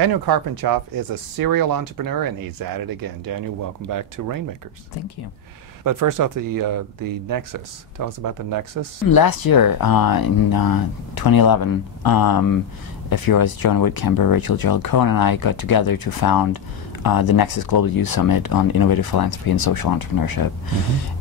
Daniel Karpantschof is a serial entrepreneur, and he's at it again. Daniel, welcome back to Rainmakers. Thank you. But first off, the Nexus. Tell us about the Nexus. Last year, in 2011, a few of us, Jonah Whitkember, Rachel Gerald Cohen, and I got together to found the Nexus Global Youth Summit on Innovative Philanthropy and Social Entrepreneurship.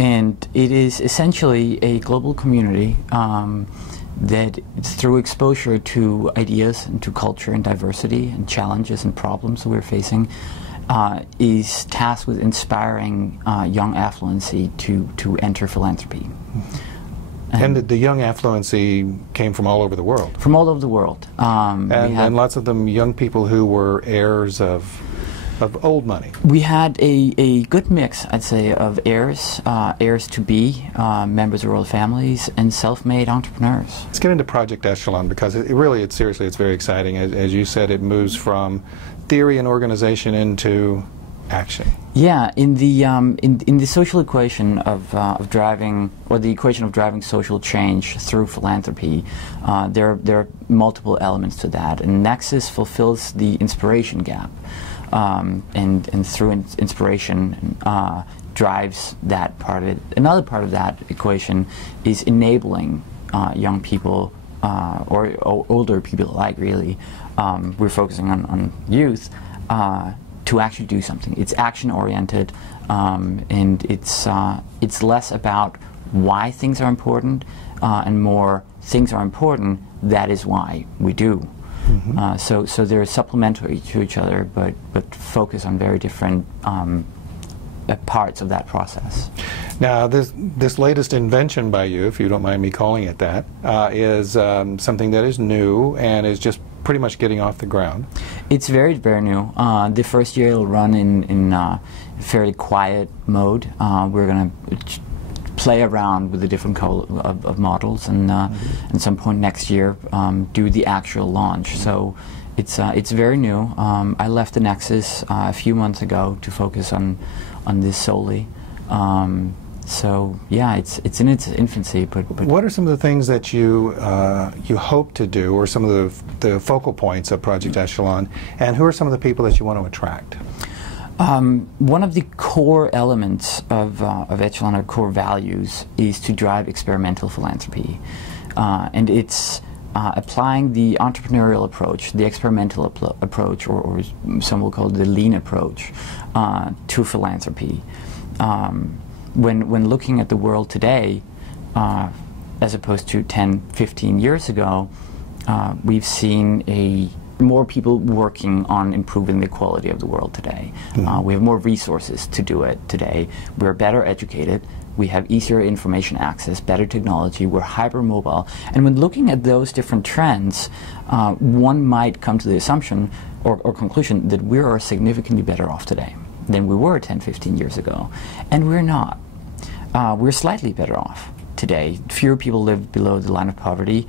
And it is essentially a global community that, through exposure to ideas and to culture and diversity and challenges and problems that we're facing, is tasked with inspiring young affluency to enter philanthropy. And the young affluency came from all over the world. From all over the world. And lots of them young people who were heirs of old money. We had a good mix, I'd say, of heirs, heirs-to-be, members of royal families, and self-made entrepreneurs. Let's get into Project Echelon, because seriously, it's very exciting. As you said, it moves from theory and organization into action. Yeah, in the social equation of driving, or the equation of driving social change through philanthropy, there are multiple elements to that, and Nexus fulfills the inspiration gap, and through inspiration drives that part of it. Another part of that equation is enabling young people or older people alike, really. We're focusing on youth. To actually do something. It's action-oriented, and it's less about why things are important, and more things are important, that is why we do. So they're supplementary to each other, but focus on very different parts of that process. Now, this latest invention by you, if you don't mind me calling it that, is something that is new and is just pretty much getting off the ground. It's very, very new. The first year it'll run in fairly quiet mode. We're going to play around with the different of models, and at some point next year do the actual launch. So it's very new. I left the Nexus a few months ago to focus on this solely. So yeah, it's in its infancy. But what are some of the things that you hope to do, or some of the focal points of Project Echelon, and who are some of the people that you want to attract? One of the core elements of Echelon, our core values, is to drive experimental philanthropy, and it's applying the entrepreneurial approach, the experimental approach, or some will call it the lean approach, to philanthropy. When looking at the world today, as opposed to 10, 15 years ago, we've seen more people working on improving the quality of the world today. We have more resources to do it today. We're better educated. We have easier information access, better technology. We're hypermobile. And when looking at those different trends, one might come to the assumption or conclusion that we are significantly better off today than we were 10, 15 years ago. And we're not. We're slightly better off today. Fewer people live below the line of poverty.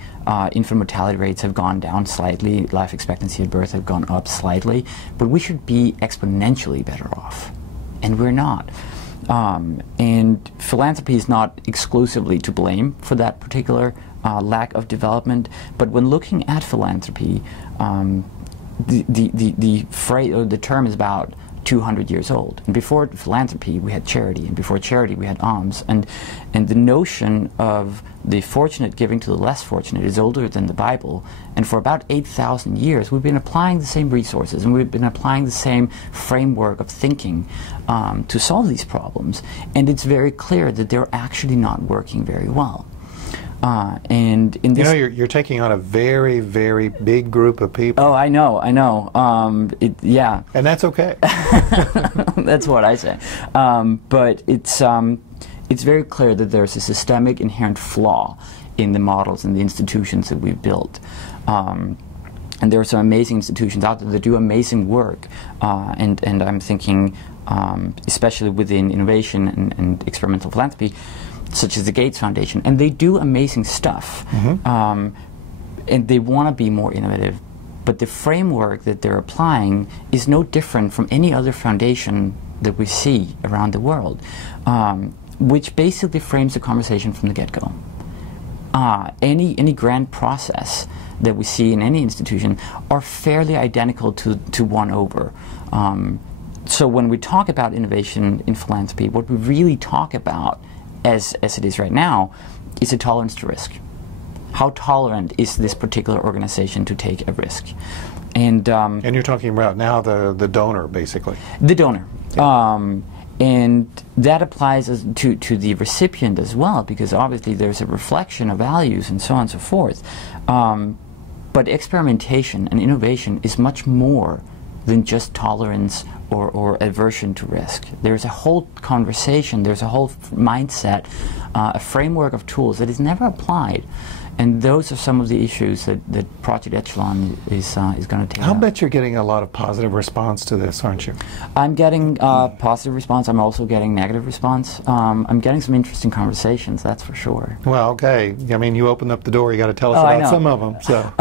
Infant mortality rates have gone down slightly. Life expectancy at birth have gone up slightly. But we should be exponentially better off. And we're not. And philanthropy is not exclusively to blame for that particular lack of development. But when looking at philanthropy, the phrase or the term is about 200 years old. And before philanthropy, we had charity, and before charity, we had alms. And the notion of the fortunate giving to the less fortunate is older than the Bible. And for about 8,000 years, we've been applying the same resources, and we've been applying the same framework of thinking to solve these problems. And it's very clear that they're actually not working very well. And in this, you're taking on a very, very big group of people. Oh, I know. Yeah. And that's okay. That's what I say. But it's very clear that there's a systemic inherent flaw in the models and the institutions that we've built. And there are some amazing institutions out there that do amazing work. And I'm thinking, especially within innovation and experimental philanthropy, such as the Gates Foundation, and they do amazing stuff, and they want to be more innovative, but the framework that they're applying is no different from any other foundation that we see around the world, which basically frames the conversation from the get-go. any grant process that we see in any institution are fairly identical to one over. So when we talk about innovation in philanthropy, what we really talk about, as it is right now, is a tolerance to risk. How tolerant is this particular organization to take a risk? And you're talking about now the donor, basically. The donor. Yeah. And that applies to the recipient as well, because obviously there's a reflection of values and so on and so forth. But experimentation and innovation is much more than just tolerance or aversion to risk. There's a whole conversation, there's a whole mindset, a framework of tools that is never applied. And those are some of the issues that Project Echelon is going to take I'll up. bet you're getting a lot of positive response to this, aren't you? I'm getting positive response. I'm also getting negative response. I'm getting some interesting conversations, that's for sure. Well, okay. I mean, you opened up the door. You got to tell us about some of them. So.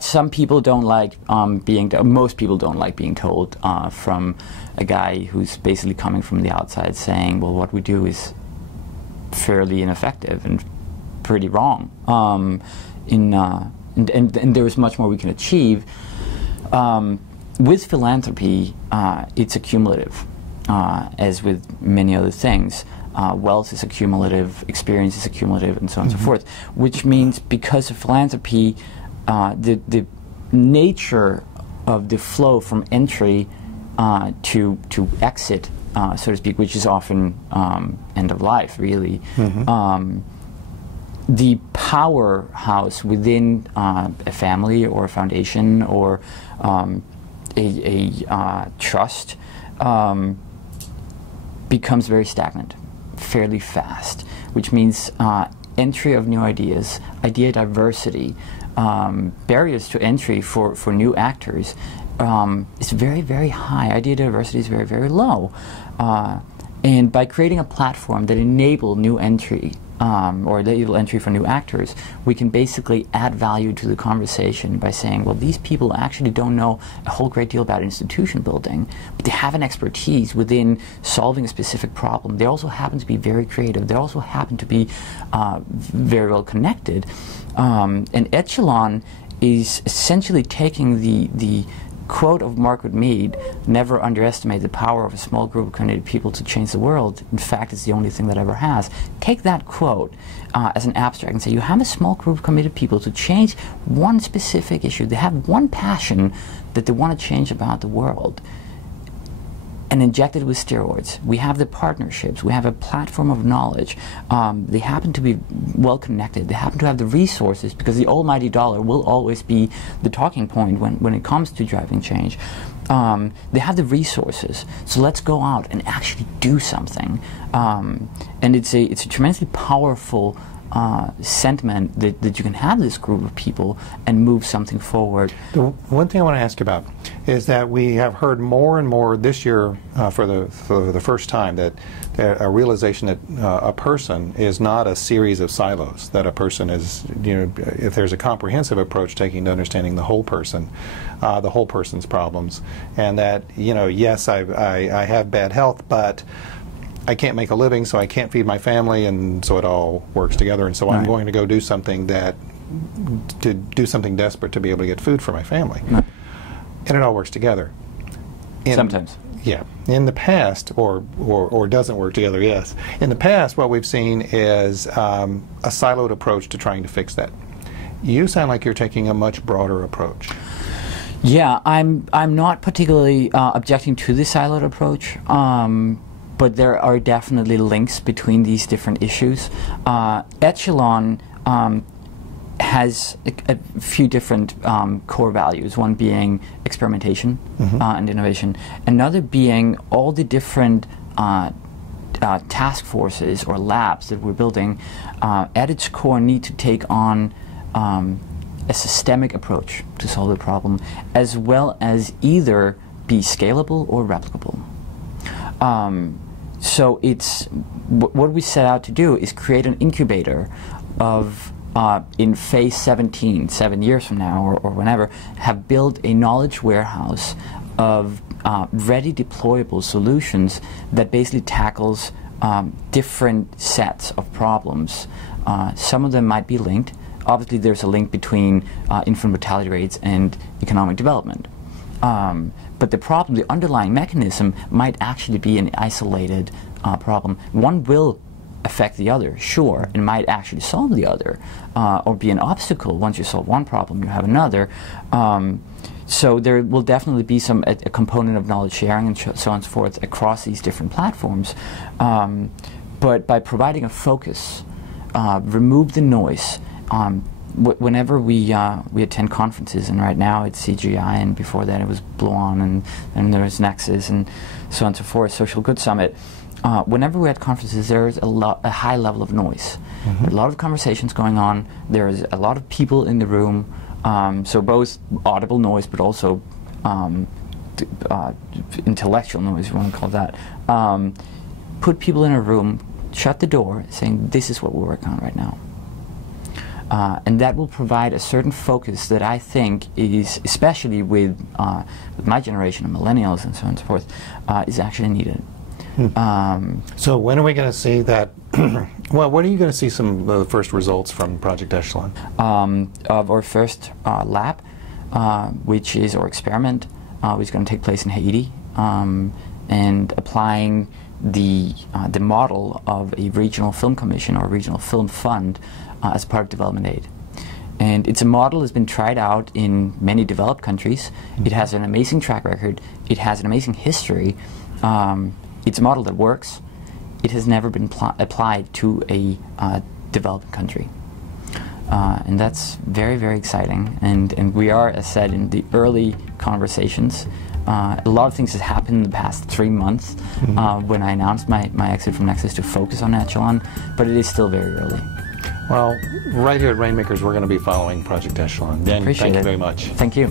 Some people don't like most people don't like being told from a guy who's basically coming from the outside saying, well, what we do is fairly ineffective and pretty wrong. And there is much more we can achieve. With philanthropy, it's accumulative, as with many other things. Wealth is accumulative, experience is accumulative, and so on and so forth. Which means because of philanthropy, the nature of the flow from entry to exit, so to speak, which is often end of life, really. The powerhouse within a family or a foundation or a trust becomes very stagnant fairly fast, which means entry of new ideas, idea diversity, barriers to entry for new actors is very, very high. Idea diversity is very, very low. And by creating a platform that enables new entry, or enable entry for new actors, we can basically add value to the conversation by saying, well, these people actually don't know a whole great deal about institution building, but they have an expertise within solving a specific problem. They also happen to be very creative. They also happen to be very well connected. And Echelon is essentially taking the quote of Margaret Mead, never underestimate the power of a small group of committed people to change the world. In fact, it's the only thing that ever has. Take that quote as an abstract and say, you have a small group of committed people to change one specific issue. They have one passion that they want to change about the world, and inject it with steroids. We have the partnerships. We have a platform of knowledge. They happen to be well connected. They happen to have the resources, because the almighty dollar will always be the talking point when it comes to driving change. They have the resources. So let's go out and actually do something. And it's a tremendously powerful sentiment that you can have this group of people and move something forward. The one thing I want to ask you about is that we have heard more and more this year for the first time that a realization that a person is not a series of silos, that a person is, if there's a comprehensive approach taking to understanding the whole person, the whole person's problems, and that, yes, I have bad health, but I can't make a living, so I can't feed my family, and so it all works together. And so I'm going to go do something desperate to be able to get food for my family, and it all works together. Sometimes. Yeah. In the past, or doesn't work together. Yes. In the past, what we've seen is a siloed approach to trying to fix that. You sound like you're taking a much broader approach. Yeah, I'm not particularly objecting to the siloed approach. But there are definitely links between these different issues. Echelon has a few different core values, one being experimentation and innovation, another being all the different task forces or labs that we're building at its core need to take on a systemic approach to solve the problem, as well as either be scalable or replicable. So it's what we set out to do is create an incubator of, in phase 17, 7 years from now or whenever, have built a knowledge warehouse of ready deployable solutions that basically tackles different sets of problems Some of them might be linked. Obviously, there's a link between infant mortality rates and economic development. But the problem, the underlying mechanism, might actually be an isolated problem. One will affect the other, sure, and might actually solve the other, or be an obstacle. Once you solve one problem, you have another. So there will definitely be a component of knowledge sharing and so on and so forth across these different platforms. But by providing a focus, remove the noise. Whenever we attend conferences, and right now it's CGI, and before that it was Blow On, and there was Nexus, and so on and so forth, Social Good Summit. Whenever we're at conferences, there's a high level of noise. A lot of conversations going on. There's a lot of people in the room. So both audible noise, but also intellectual noise, you want to call that. Put people in a room, shut the door, saying, this is what we're working on right now. And that will provide a certain focus that I think is, especially with my generation of millennials and so on and so forth, is actually needed. So when are we going to see that? Well, when are you going to see some of the first results from Project Echelon? Of our first lab, which is our experiment, which is going to take place in Haiti, and applying the model of a regional film commission or regional film fund as part of development aid. And it's a model that's been tried out in many developed countries. It has an amazing track record. It has an amazing history. It's a model that works. It has never been applied to a developed country. And that's very, very exciting. And we are, as said, in the early conversations. A lot of things has happened in the past 3 months when I announced my exit from Nexus to focus on Echelon, but it is still very early. Well, right here at Rainmakers, we're going to be following Project Echelon. Dan, thank you very much. Thank you.